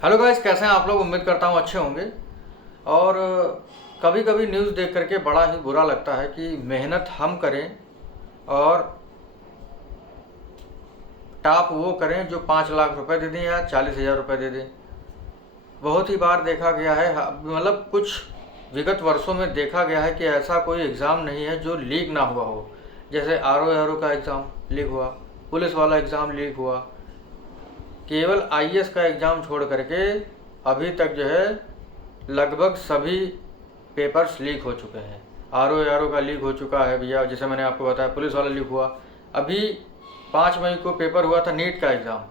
Hello guys, कैसे हैं आप लोग। उम्मीद करता हूँ अच्छे होंगे। और कभी कभी न्यूज़ देख करके बड़ा ही बुरा लगता है कि मेहनत हम करें और टॉप वो करें जो 5 लाख रुपए दे दें या 40,000 रुपये दे दें। बहुत ही बार देखा गया है, मतलब कुछ विगत वर्षों में देखा गया है कि ऐसा कोई एग्ज़ाम नहीं है जो लीक ना हुआ हो। जैसे आर का एग्ज़ाम लीक हुआ, पुलिस वाला एग्ज़ाम लीक हुआ, केवल आईएएस का एग्ज़ाम छोड़ करके अभी तक जो है लगभग सभी पेपर्स लीक हो चुके हैं। आर का लीक हो चुका है भैया, जैसे मैंने आपको बताया, पुलिस वाला लीक हुआ। अभी 5 मई को पेपर हुआ था नीट का एग्ज़ाम।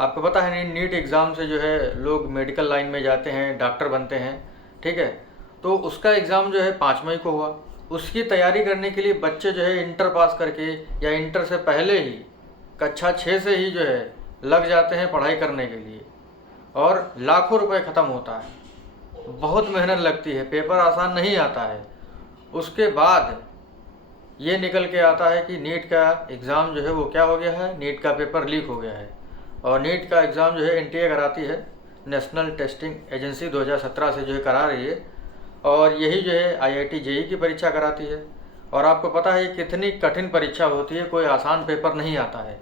आपको पता है नीट एग्ज़ाम से जो है लोग मेडिकल लाइन में जाते हैं, डॉक्टर बनते हैं, ठीक है। तो उसका एग्ज़ाम जो है 5 मई को हुआ। उसकी तैयारी करने के लिए बच्चे जो है इंटर पास करके या इंटर से पहले ही कक्षा 6 से ही जो है लग जाते हैं पढ़ाई करने के लिए, और लाखों रुपए ख़त्म होता है। बहुत मेहनत लगती है, पेपर आसान नहीं आता है। उसके बाद ये निकल के आता है कि नीट का एग्ज़ाम जो है वो क्या हो गया है, नीट का पेपर लीक हो गया है। और नीट का एग्ज़ाम जो है एनटीए कराती है, नेशनल टेस्टिंग एजेंसी 2017 से जो है करा रही है। और यही जो है आईआईटी जेई की परीक्षा कराती है। और आपको पता है कितनी कठिन परीक्षा होती है, कोई आसान पेपर नहीं आता है।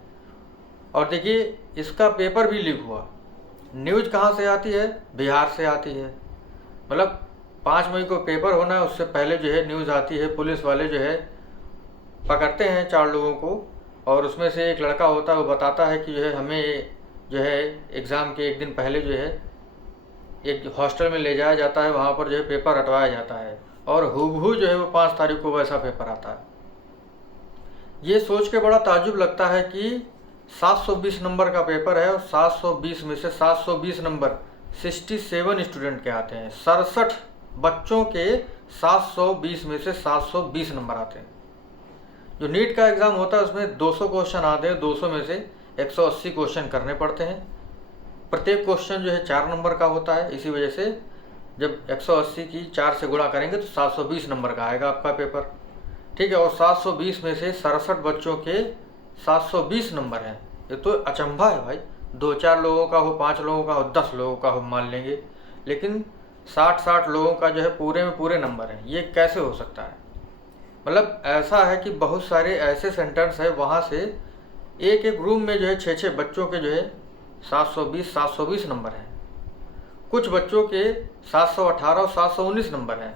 और देखिए इसका पेपर भी लीक हुआ। न्यूज़ कहाँ से आती है, बिहार से आती है। मतलब 5 मई को पेपर होना है, उससे पहले जो है न्यूज़ आती है, पुलिस वाले जो है पकड़ते हैं 4 लोगों को। और उसमें से एक लड़का होता है, वो बताता है कि जो है हमें जो है एग्ज़ाम के एक दिन पहले जो है एक हॉस्टल में ले जाया जाता है, वहाँ पर जो है पेपर हटवाया जाता है, और हूबहू जो है वो 5 तारीख को वैसा पेपर आता है। ये सोच के बड़ा ताज्जुब लगता है कि 720 नंबर का पेपर है, और 720 में से 720 नंबर 67 स्टूडेंट के आते हैं। 67 बच्चों के 720 में से 720 नंबर आते हैं। जो नीट का एग्ज़ाम होता है उसमें 200 क्वेश्चन आते हैं, 200 में से 180 क्वेश्चन करने पड़ते हैं। प्रत्येक क्वेश्चन जो है 4 नंबर का होता है। इसी वजह से जब 180 की 4 से गुणा करेंगे तो 720 नंबर का आएगा आपका पेपर, ठीक है। और 720 में से 67 बच्चों के 720 नंबर हैं। ये तो अचंभा है भाई। 2-4 लोगों का हो, 5 लोगों का हो, 10 लोगों का हो मान लेंगे, लेकिन 60-60 लोगों का जो है पूरे में पूरे नंबर हैं। ये कैसे हो सकता है। मतलब ऐसा है कि बहुत सारे ऐसे सेंटर्स हैं, वहाँ से एक एक रूम में जो है 6-6 बच्चों के जो है 720 नंबर हैं। कुछ बच्चों के 718 और 719 नंबर हैं।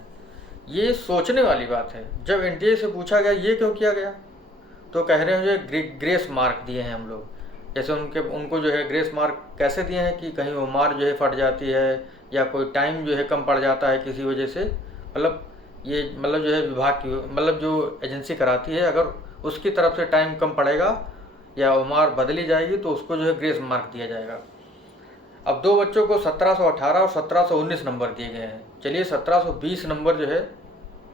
ये सोचने वाली बात है। जब एनटीए से पूछा गया ये क्यों किया गया, तो कह रहे हैं जो ग्रेस मार्क दिए हैं हम लोग। जैसे उनको जो है ग्रेस मार्क कैसे दिए हैं कि कहीं वो मार जो है फट जाती है, या कोई टाइम जो है कम पड़ जाता है किसी वजह से। मतलब ये मतलब जो है विभाग की, मतलब जो एजेंसी कराती है, अगर उसकी तरफ से टाइम कम पड़ेगा या वो मार बदली जाएगी तो उसको जो है ग्रेस मार्क दिया जाएगा। अब 2 बच्चों को 1718 और 1719 नंबर दिए गए हैं। चलिए 1720 नंबर जो है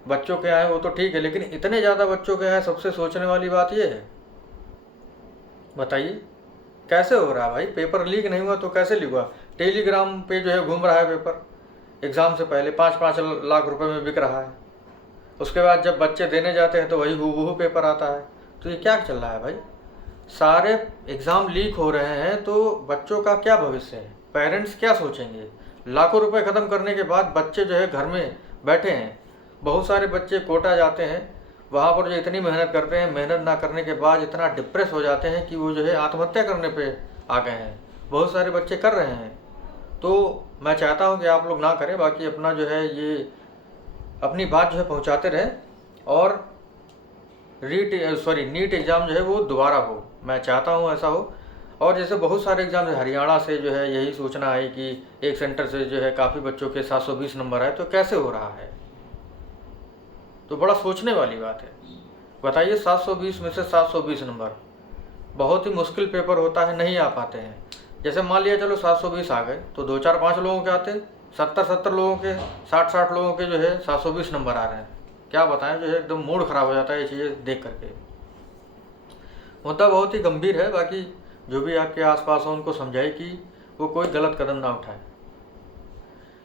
बच्चों के आए वो तो ठीक है, लेकिन इतने ज़्यादा बच्चों के आए, सबसे सोचने वाली बात ये है। बताइए कैसे हो रहा है भाई। पेपर लीक नहीं हुआ तो कैसे लीक हुआ। टेलीग्राम पे जो है घूम रहा है पेपर, एग्ज़ाम से पहले 5-5 लाख रुपए में बिक रहा है। उसके बाद जब बच्चे देने जाते हैं तो वही हूबहू पेपर आता है। तो ये क्या चल रहा है भाई। सारे एग्ज़ाम लीक हो रहे हैं तो बच्चों का क्या भविष्य है, पेरेंट्स क्या सोचेंगे। लाखों रुपए ख़त्म करने के बाद बच्चे जो है घर में बैठे हैं। बहुत सारे बच्चे कोटा जाते हैं, वहाँ पर जो इतनी मेहनत करते हैं, मेहनत ना करने के बाद इतना डिप्रेस हो जाते हैं कि वो जो है आत्महत्या करने पे आ गए हैं। बहुत सारे बच्चे कर रहे हैं। तो मैं चाहता हूँ कि आप लोग ना करें, बाकी अपना जो है ये अपनी बात जो है पहुँचाते रहें, और नीट एग्ज़ाम जो है वो दोबारा हो। मैं चाहता हूँ ऐसा हो। और जैसे बहुत सारे एग्ज़ाम हरियाणा से जो है यही सूचना आई कि एक सेंटर से जो है काफ़ी बच्चों के 720 नंबर आए, तो कैसे हो रहा है। तो बड़ा सोचने वाली बात है। बताइए 720 में से 720 नंबर, बहुत ही मुश्किल पेपर होता है, नहीं आ पाते हैं। जैसे मान लिया चलो 720 आ गए तो 2-4-5 लोगों के आते, 70-70 लोगों के, 60-60 लोगों के जो है 720 नंबर आ रहे हैं। क्या बताएं, जो है एकदम मूड ख़राब हो जाता है ये चीज़ें देख करके। मुद्दा बहुत ही गंभीर है। बाकी जो भी आपके आसपास हो उनको समझाए कि वो कोई गलत कदम ना उठाए,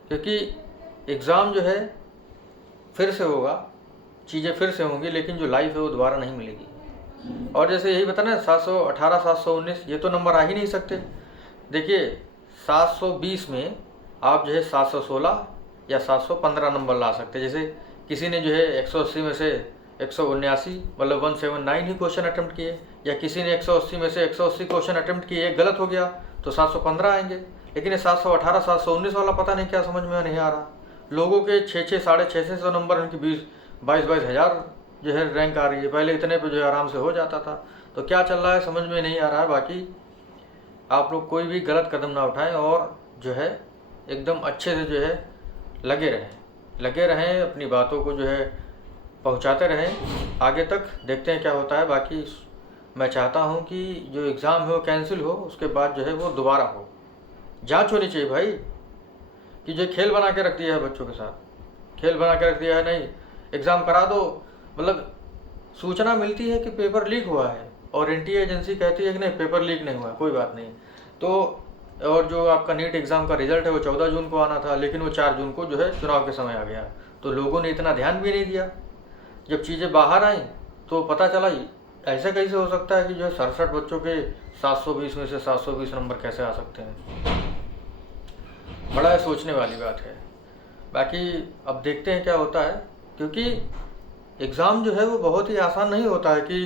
क्योंकि एग्ज़ाम जो है फिर से होगा, चीज़ें फिर से होंगी, लेकिन जो लाइफ है वो दोबारा नहीं मिलेगी। और जैसे यही बताना 718 719 ये तो नंबर आ ही नहीं सकते। देखिए 720 में आप जो है 716 या 715 नंबर ला सकते हैं। जैसे किसी ने जो है 180 में से 179 मतलब 179 ही क्वेश्चन अटेम्प्ट किए, या किसी ने 180 में से 180 क्वेश्चन अटेम्प्ट किए, एक गलत हो गया तो 715 आएंगे। लेकिन ये 718 719 वाला पता नहीं क्या समझ में नहीं आ रहा। लोगों के 600 साढ़े 600 नंबर, उनकी 22 हज़ार जो है रैंक आ रही है। पहले इतने पे जो है आराम से हो जाता था। तो क्या चल रहा है समझ में नहीं आ रहा है। बाकी आप लोग कोई भी गलत कदम ना उठाएं और जो है एकदम अच्छे से जो है लगे रहें, अपनी बातों को जो है पहुंचाते रहें आगे तक। देखते हैं क्या होता है। बाकी मैं चाहता हूं कि जो एग्ज़ाम है वो कैंसिल हो, उसके बाद जो है वो दोबारा हो। जांच होनी चाहिए भाई, कि जो खेल बना के रख दिया है बच्चों के साथ, खेल बना के रख दिया है। नहीं, एग्ज़ाम करा दो, मतलब सूचना मिलती है कि पेपर लीक हुआ है और एनटीए एजेंसी कहती है कि नहीं पेपर लीक नहीं हुआ, कोई बात नहीं। तो और जो आपका नीट एग्ज़ाम का रिजल्ट है वो 14 जून को आना था, लेकिन वो 4 जून को जो है चुनाव के समय आ गया। तो लोगों ने इतना ध्यान भी नहीं दिया। जब चीज़ें बाहर आई तो पता चला ऐसा कैसे हो सकता है कि जो है 67 बच्चों के 720 में से 720 नंबर कैसे आ सकते हैं। बड़ा सोचने वाली बात है। बाकी अब देखते हैं क्या होता है, क्योंकि एग्ज़ाम जो है वो बहुत ही आसान नहीं होता है कि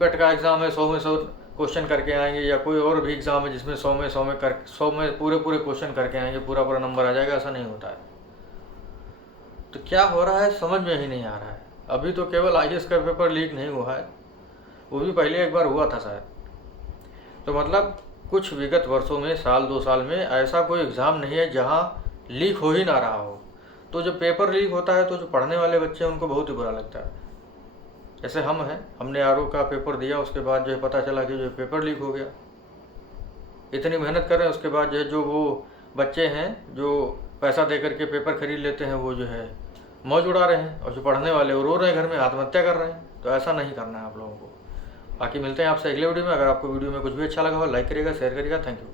पेट का एग्ज़ाम है 100 में 100 क्वेश्चन करके आएंगे, या कोई और भी एग्ज़ाम है जिसमें 100 में पूरे क्वेश्चन करके आएंगे, पूरा नंबर आ जाएगा। ऐसा नहीं होता है। तो क्या हो रहा है समझ में ही नहीं आ रहा है। अभी तो केवल आईएएस का पेपर लीक नहीं हुआ है, वो भी पहले एक बार हुआ था शायद। तो मतलब कुछ विगत वर्षों में, साल 2 साल में ऐसा कोई एग्ज़ाम नहीं है जहाँ लीक हो ही ना रहा हो। तो जब पेपर लीक होता है तो जो पढ़ने वाले बच्चे हैं उनको बहुत ही बुरा लगता है। जैसे हमने आरओ का पेपर दिया, उसके बाद जो है पता चला कि जो पेपर लीक हो गया। इतनी मेहनत कर रहे हैं, उसके बाद जो है जो वो बच्चे हैं जो पैसा दे करके पेपर खरीद लेते हैं, वो जो है मौज उड़ा रहे हैं, और जो पढ़ने वाले वो रो रहे हैं, घर में आत्महत्या कर रहे हैं। तो ऐसा नहीं करना है आप लोगों को। बाकी मिलते हैं आपसे अगले वीडियो में। अगर आपको वीडियो में कुछ भी अच्छा लगा हो लाइक करिएगा, शेयर करिएगा। Thank you.